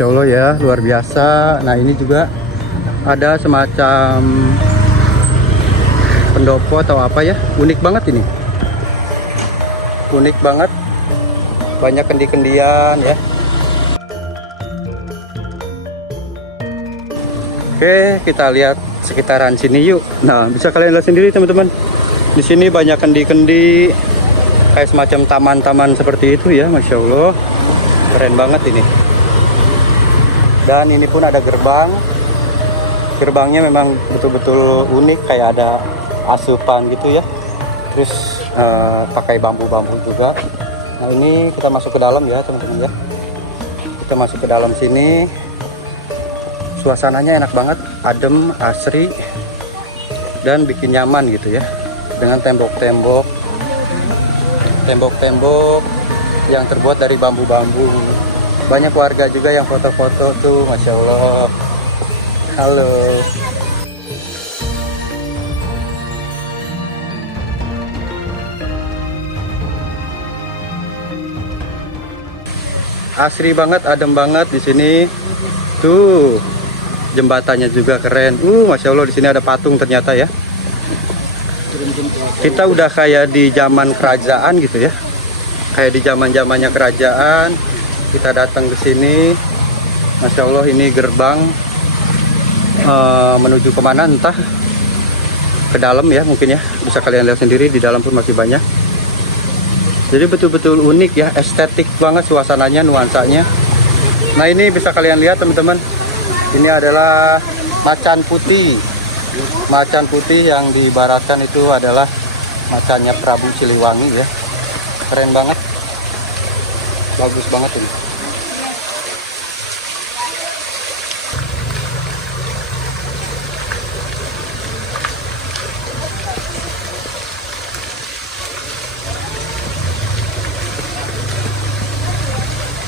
Masya Allah ya, luar biasa. Nah ini juga ada semacam pendopo atau apa ya, unik banget ini. Unik banget, banyak kendi-kendian ya. Oke, kita lihat sekitaran sini yuk. Nah, bisa kalian lihat sendiri teman-teman. Di sini banyak kendi-kendi, kayak semacam taman-taman seperti itu ya, Masya Allah. Keren banget ini. Dan ini pun ada gerbang. Gerbangnya memang betul-betul unik, kayak ada asupan gitu ya. Terus pakai bambu-bambu juga. Nah ini kita masuk ke dalam ya teman-teman ya. Kita masuk ke dalam sini. Suasananya enak banget, adem, asri, dan bikin nyaman gitu ya. Dengan tembok-tembok yang terbuat dari bambu-bambu. Banyak warga juga yang foto-foto tuh, Masya Allah. Halo. Asri banget, adem banget di sini. Tuh, jembatannya juga keren. Masya Allah, di sini ada patung ternyata ya. Kita udah kayak di zaman kerajaan gitu ya. Kayak di zaman-zamannya kerajaan. Kita datang ke sini. Masya Allah, ini gerbang menuju kemana entah. Ke dalam ya mungkin ya. Bisa kalian lihat sendiri, di dalam pun masih banyak. Jadi betul-betul unik ya, estetik banget suasananya, nuansanya. Nah ini bisa kalian lihat teman-teman. Ini adalah macan putih. Macan putih yang diibaratkan itu adalah macannya Prabu Siliwangi ya. Keren banget. Bagus banget ini.